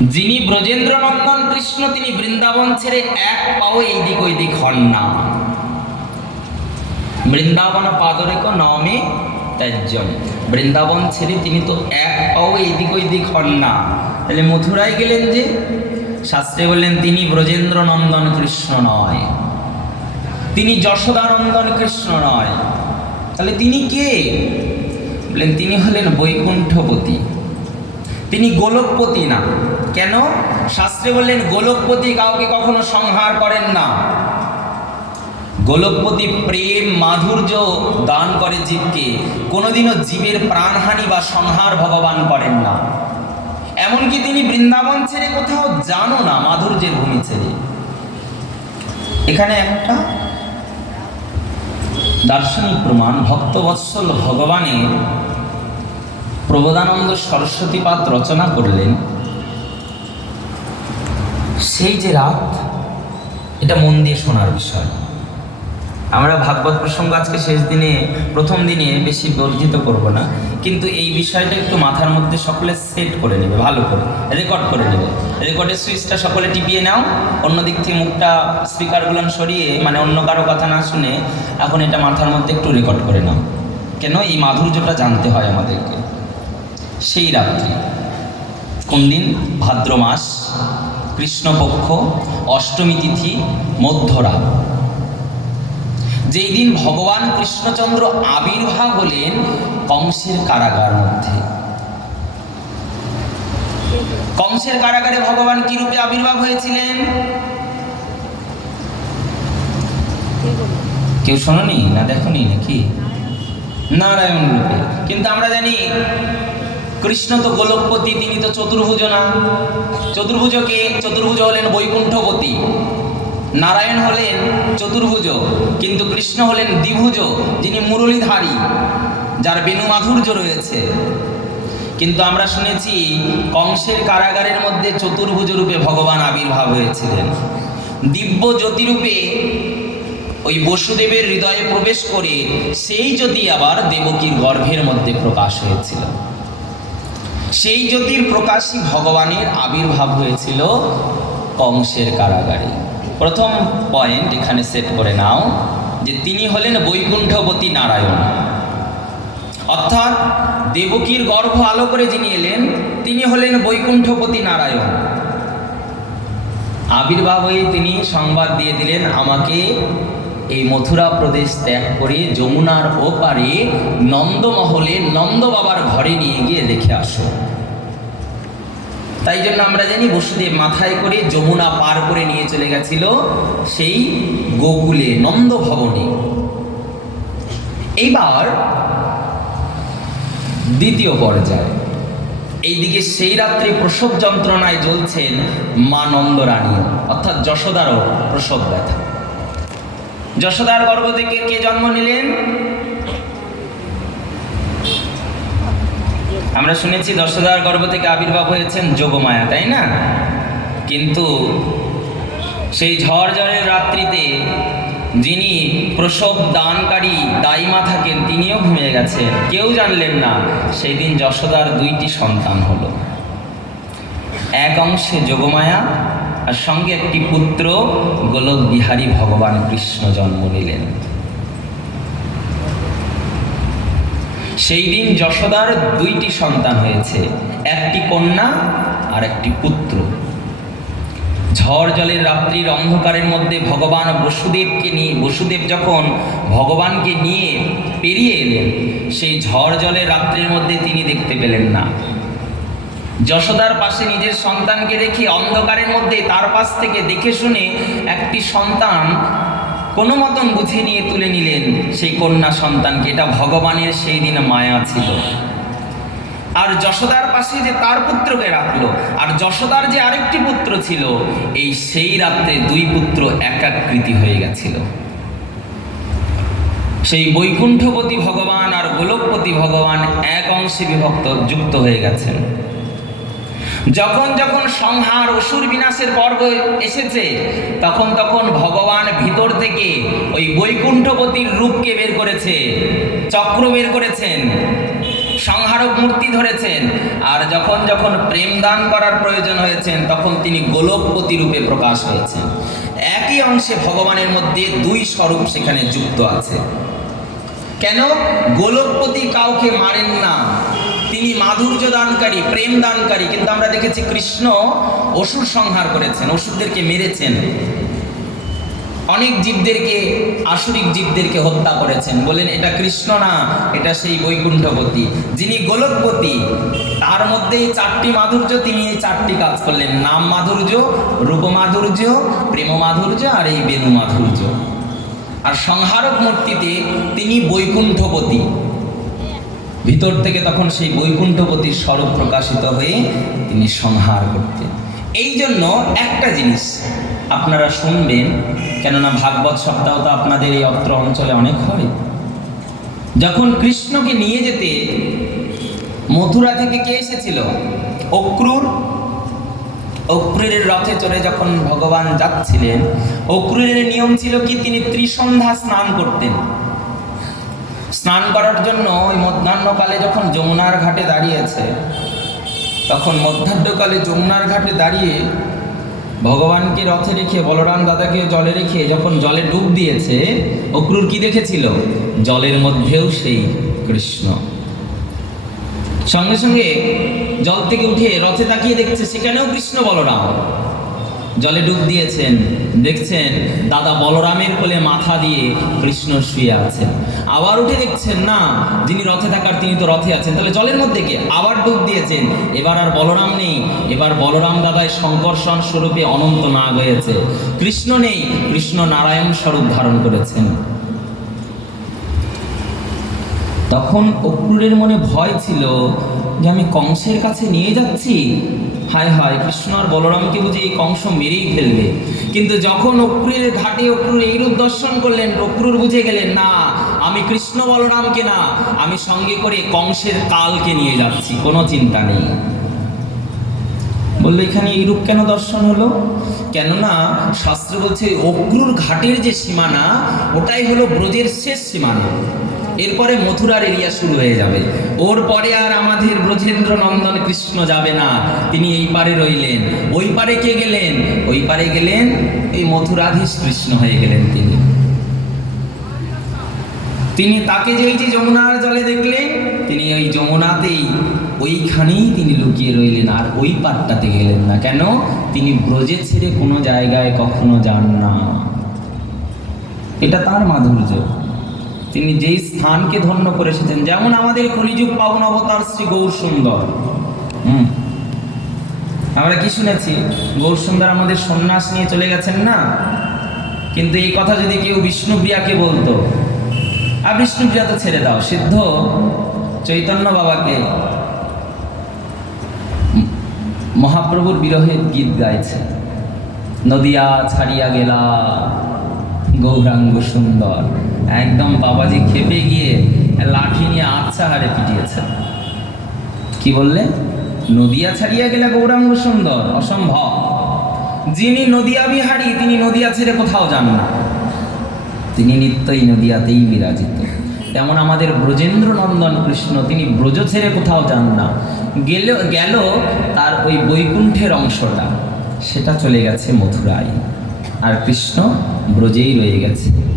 যিনি ব্রজেন্দ্র নন্দন কৃষ্ণ, তিনি বৃন্দাবন ছেড়ে এক পাও এইদিক ওইদিক হন না। বৃন্দাবন পাদরেক নমে ত্যাজ্যম বৃন্দাবন ছেড়ে তিনি তো এক পাও এই দিক ওই দিক হন না। তাহলে মথুরায় গেলেন যে? শাস্ত্রে বললেন, তিনি ব্রজেন্দ্র নন্দন কৃষ্ণ নয়। তিনি যশোদানন্দন কৃষ্ণ নয়। তাহলে তিনি কে? বললেন, তিনি হলেন বৈকুণ্ঠপতি তিনি গোলকপতি না। কেন? শাস্ত্রে বললেন, গোলকপতি কাউকে কখনো সংহার করেন না। গোলকপতি প্রেম, মাধুর্য দান করে জীবকে। কোনোদিনও জীবের প্রাণহানি বা সংহার ভগবান করেন না। এমনকি তিনি বৃন্দাবন ছেড়ে কোথাও জানো না, মাধুর্যের ভূমি ছেড়ে। এখানে একটা দার্শনিক প্রমাণ ভক্তবৎসল ভগবানের প্রবোধানন্দ সরস্বতী পাত রচনা করলেন। সেই যে রাত, এটা মন দিয়ে শোনার বিষয়। আমরা ভাগবত প্রসঙ্গ আজকে শেষ দিনে, প্রথম দিনে বেশি বর্ধিত করব না, কিন্তু এই বিষয়টা একটু মাথার মধ্যে সকলে সেট করে নেবে, ভালো করে। রেকর্ড করে নেবে। রেকর্ডের সুইচটা সকলে টিপিয়ে নাও, অন্য দিক থেকে মুখটা স্পিকারগুলো সরিয়ে মানে অন্য কারও কথা না শুনে এখন এটা মাথার মধ্যে একটু রেকর্ড করে নাও। কেন? এই মাধুর্যটা জানতে হয় আমাদেরকে। সেই রাত্রি কোন দিন ভাদ্র মাস কৃষ্ণপক্ষ, অষ্টমী তিথি, মধ্যরাত। যেই দিন ভগবান কৃষ্ণচন্দ্র আবির্ভাব হলেন কংসের কারাগার মধ্যে। কংসের কারাগারে ভগবান কি রূপে আবির্ভাব হয়েছিলেন? কেউ শোনি না দেখনি নাকি? নারায়ণ রূপে। কিন্তু আমরা জানি কৃষ্ণ তো গোলকপতি, তিনি তো চতুর্ভুজ না চতুর্ভুজকে, চতুর্ভুজ হলেন বৈকুণ্ঠপতি নারায়ণ হলেন চতুর্ভুজ, কিন্তু কৃষ্ণ হলেন দ্বিভুজ, যিনি মুরলীধারী, যার বেণু মাধুর্য রয়েছে। কিন্তু আমরা শুনেছি, কংসের কারাগারের মধ্যে চতুর্ভুজ রূপে ভগবান আবির্ভাব হয়েছিলেন। দিব্য জ্যোতিরূপে ওই বসুদেবের হৃদয়ে প্রবেশ করে সেই জ্যোতি আবার দেবকীর গর্ভের মধ্যে প্রকাশ হয়েছিল। সেই জ্যোতির প্রকাশই ভগবানের আবির্ভাব হয়েছিল কংসের কারাগারে। প্রথম পয়েন্ট এখানে সেট করে নাও যে তিনি হলেন বৈকুণ্ঠবতী নারায়ণ। অর্থাৎ দেবকীর গর্ভ আলো করে যিনি এলেন, তিনি হলেন বৈকুণ্ঠপতি নারায়ণ। আবির্ভাব হয়ে তিনি সংবাদ দিয়ে দিলেন, আমাকে এই মথুরা প্রদেশ ত্যাগ করে যমুনার ওপারে নন্দমহলে নন্দ বাবার ঘরে নিয়ে গিয়ে রেখে আসো। তাই জন্য আমরা জানি বসুদেব মাথায় করে যমুনা পার করে নিয়ে চলে গেছিল সেই গোকুলে, নন্দ ভবনে। এইবার দ্বিতীয় পর্যায়ে, এইদিকে সেই রাত্রে প্রসব যন্ত্রণায় জ্বলছেন মা নন্দরানী, অর্থাৎ যশোদারও প্রসব ব্যথা। যশোদার গর্ভ থেকে কে জন্ম নিলেন? আমরা শুনেছি দশদার গর্ভ থেকে আবির্ভাব হয়েছেন যোগমায়া, তাই না? কিন্তু সেই ঝড় ঝড়ের রাত্রিতে যিনি প্রসব দানকারী দাইমা থাকেন, তিনিও ঘুমিয়ে গেছেন। কেউ জানলেন না সেই দিন যশোদার দুইটি সন্তান হলো। এক অংশে যোগমায়া আর সঙ্গে একটি পুত্র গোলক বিহারী ভগবান কৃষ্ণ জন্ম নিলেন। সেই দিন যশোদার দুইটি সন্তান হয়েছে, একটি কন্যা আর একটি পুত্র। ঝড় জলের রাত্রির অন্ধকারের মধ্যে ভগবান বসুদেবকে নিয়ে বসুদেব যখন ভগবানকে নিয়ে পেরিয়ে এলেন, সেই ঝড় জলের রাত্রির মধ্যে তিনি দেখতে পেলেন না। যশোদার পাশে নিজের সন্তানকে রেখে অন্ধকারের মধ্যে তার পাশ থেকে দেখে শুনে একটি সন্তান কোনো মতন বুঝে নিয়ে তুলে নিলেন। সেই কন্যা সন্তানকে, এটা ভগবানের সেই দিন মায়া ছিল। আর যশোদার পাশে যে তার পুত্রকে রাখল, আর যশোদার যে আরেকটি পুত্র ছিল, এই সেই রাত্রে দুই পুত্র একাকৃতি হয়ে গেছিল। সেই বৈকুণ্ঠপতি ভগবান আর গোলকপতি ভগবান এক অংশে বিভক্ত, যুক্ত হয়ে গেছেন। যখন যখন সংহার অসুর বিনাশের পর্ব এসেছে, তখন তখন ভগবান ভিতর থেকে ওই বৈকুণ্ঠপতির রূপকে বের করেছে, চক্র বের করেছেন, সংহারক মূর্তি ধরেছেন, আর যখন যখন প্রেম দান করার প্রয়োজন হয়েছেন তখন তিনি গোলকপতি রূপে প্রকাশ হয়েছেন। একই অংশে ভগবানের মধ্যে দুই স্বরূপ সেখানে যুক্ত আছে। কেন? গোলকপতি কাউকে মারেন না। তিনি মাধুর্য দানকারী, প্রেম দানকারী, কিন্তু আমরা দেখেছি কৃষ্ণ অসুর সংহার করেছেন, অসুরদেরকে মেরেছেন। অনেক জীবদেরকে, আসুরিক জীবদেরকে হত্যা করেছেন। বলেন, এটা কৃষ্ণ না, এটা সেই বৈকুণ্ঠপতি যিনি গোলকপতি তার মধ্যে এই চারটি মাধুর্য, তিনি এই চারটি কাজ করলেন। নাম মাধুর্য, রূপ মাধুর্য, প্রেম মাধুর্য আর এই বেনু মাধুর্য। আর সংহারক মূর্তিতে তিনি বৈকুণ্ঠপতি ভিতর থেকে তখন সেই বৈকুণ্ঠপতির স্বরূপ প্রকাশিত হয়ে তিনি সংহার করতেন। এই জন্য একটা জিনিস আপনারা শুনবেন, কেননা ভাগবত সপ্তাহ তো আপনাদের এই অত্র অঞ্চলে অনেক হয়। যখন কৃষ্ণকে নিয়ে যেতে মথুরা থেকে কে এসেছিল? অক্রুর। অক্রুরের রথে চড়ে যখন ভগবান যাচ্ছিলেন, অক্রুরের নিয়ম ছিল কি? তিনি ত্রিসন্ধ্যা স্নান করতেন। স্নান করার জন্য ওই মধ্যাহ্নকালে যখন যমুনার ঘাটে দাঁড়িয়েছে, তখন মধ্যাহ্নকালে যমুনার ঘাটে দাঁড়িয়ে ভগবানকে রথে রেখে, বলরাম দাদাকে জলে রেখে যখন জলে ডুব দিয়েছে, অক্রুর কি দেখেছিল? জলের মধ্যেও সেই কৃষ্ণ। সঙ্গে সঙ্গে জল থেকে উঠে রথে তাকিয়ে দেখছে, সেখানেও কৃষ্ণ বলরাম। জলে ডুব দিয়েছেন। দেখছেন, দাদা বলরামের কোলে মাথা দিয়ে কৃষ্ণ শুয়ে আছেন। আবার উঠে দেখছেন, না, যিনি রথে থাকার তিনি তো রথে আছেন। তাহলে জলের মধ্যে কে? আবার ডুব দিয়েছেন। এবার আর বলরাম নেই। এবার বলরাম দাদায় সংকর্ষণ স্বরূপে অনন্ত নাগ হয়েছে। কৃষ্ণ নেই, কৃষ্ণ নারায়ণ স্বরূপ ধারণ করেছেন। তখন অক্রুরের মনে ভয় ছিল যে আমি কংসের কাছে নিয়ে যাচ্ছি? হায় হায়, কৃষ্ণ আর বলরামকে বুঝি এই কংস মেরেই ফেলবে। কিন্তু যখন অক্রুরের ঘাটে অক্রুর এইরূপ দর্শন করলেন, অক্রুর বুঝে গেলেন, না, আমি কৃষ্ণ বলরামকে না, আমি সঙ্গে করে কংসের কালকে নিয়ে যাচ্ছি, কোনো চিন্তা নেই। বলল, এখানে এইরূপ কেন দর্শন হলো? কেননা, শাস্ত্র বলছে, অক্রুর ঘাটের যে সীমানা, ওটাই হলো ব্রজের শেষ সীমানা। এরপরে মথুরার এরিয়া শুরু হয়ে যাবে। ওর পরে আর আমাদের ব্রজেন্দ্র নন্দন কৃষ্ণ যাবে না। তিনি এই পারে রইলেন। ওই পারে কে গেলেন? ওই পারে গেলেন এই মথুরাধীশ কৃষ্ণ হয়ে গেলেন তিনি। তিনি তাকে যেই যে যমুনার জলে দেখলেন, তিনি ওই যমুনাতেই ওইখানেই তিনি লুকিয়ে রইলেন, আর ওই পাটটাতে গেলেন না। কেন? তিনি ব্রজে ছেড়ে কোনো জায়গায় কখনো যান না। এটা তার মাধুর্য। তিনি যেই স্থানকে ধন্য করে এসেছেন যেমন আমাদের কলিযুগ পাবন অবতার শ্রী গৌর সুন্দর। হুম। আমরা কি শুনেছি? গৌর সুন্দর আমাদের সন্ন্যাস নিয়ে চলে গেছেন না? কিন্তু এই কথা যদি কেউ বিষ্ণুপ্রিয়াকে বলতো আর বিষ্ণুপ্রিয়া তো ছেড়ে দাও, সিদ্ধ। চৈতন্য বাবাকে মহাপ্রভুর বিরহের গীত গাইছে। নদিয়া ছাড়িয়া গেলা গৌরাঙ্গ সুন্দর। একদম বাবাজি খেপে গিয়ে লাঠি নিয়ে আচ্ছা হারে পিটিয়েছে। কি বললে? নদিয়া ছাড়িয়া গেলে গৌরাঙ্গ সুন্দর, অসম্ভব। যিনি নদিয়া বিহারী, তিনি নদিয়া ছেড়ে কোথাও যান না। তিনি নিত্যই নদিয়াতেই বিরাজিত। তেমন আমাদের ব্রজেন্দ্র নন্দন কৃষ্ণ, তিনি ব্রজ ছেড়ে কোথাও যান না। গেল গেল তার ওই বৈকুণ্ঠের অংশটা, সেটা চলে গেছে মথুরায়। আর কৃষ্ণ ব্রজেই রয়ে গেছে।